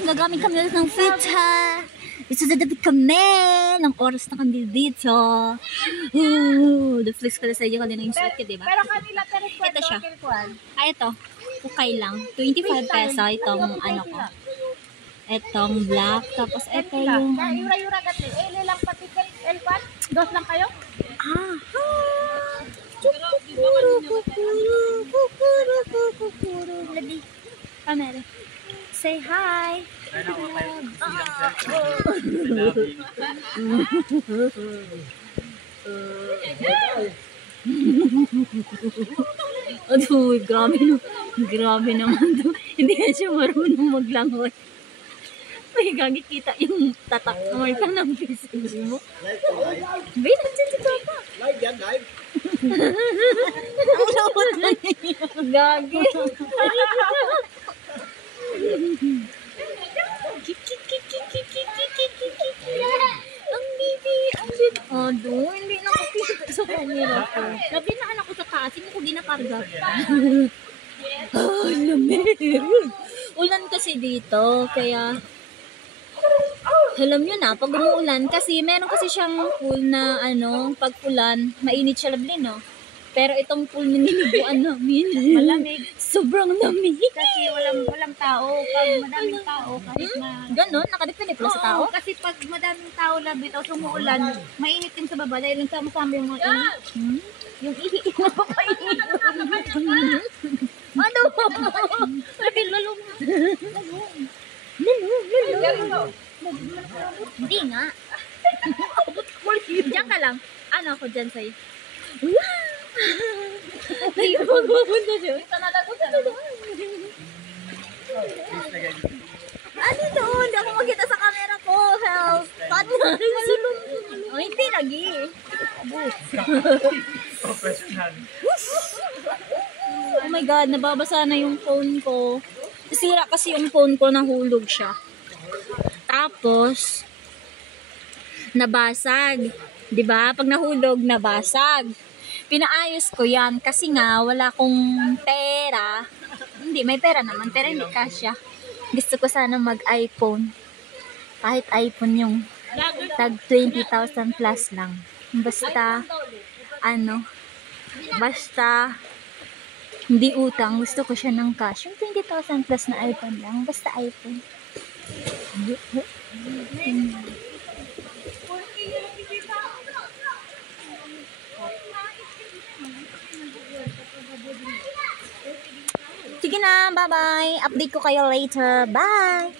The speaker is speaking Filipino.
gagamit kami ulit ng filter. Isusadabi kami ng oras na kami dito. The-flex ko na sa inyo kanina yung suit ko, diba? Pero kanila, Ito siya. Ito. Ukay lang. 25 peso itong ano ko. Itong black. Tapos ito yung... Yura-yura gati. Lang pati L1? Dos lang kayo? Camera. Say hi. Aduh, grabe naman to. Hindi na siya marunong maglangoy. May gagikita yung tatak ng pisig mo. Wait, nandiyan si Papa. Live yan, live. Gagi. Ang bibi. Aduh, hindi nakakita sa camera ko. Labi na anak ko sa taas, hindi ko ginakarga. Lamig. Ulan kasi dito, kaya alam nyo na, pag umuulan, kasi meron kasi siyang pool na pag ulan, mainit siya labli, no? Pero itong pool na niliguan namin, Malamig. sobrang lamig. Kasi walang tao. Pag madaming tao, kahit Ganon, nakadepende pala sa tao. Kasi pag madaming tao labi, tapos umuulan, mainit din sa baba dahil yung sama-sama yung mga init. Yung ihi na papainit. Ano? Labi, lalo. Hindi nga. Diyan ka lang. Ano ako dyan sa'yo? Ayun, magpupunta siya. Ano doon? Hindi ako makita sa camera ko. Help. Partner. Oh, hindi lagi. Professional. Oh my God, nababasa na yung phone ko. Sira kasi yung phone ko, nahulog siya. Tapos, nabasag. 'Di ba? Pag nahulog, nabasag. Pinaayos ko yan kasi nga wala akong pera. Hindi, may pera naman, pero hindi kasya. Gusto ko sana mag-iPhone. Kahit iPhone yung tag 20,000 plus lang. Basta, basta, hindi utang. Gusto ko siya ng cash. Yung 20,000 plus na iPhone lang. Basta iPhone. Sige na, bye-bye. Update ko kayo later. Bye!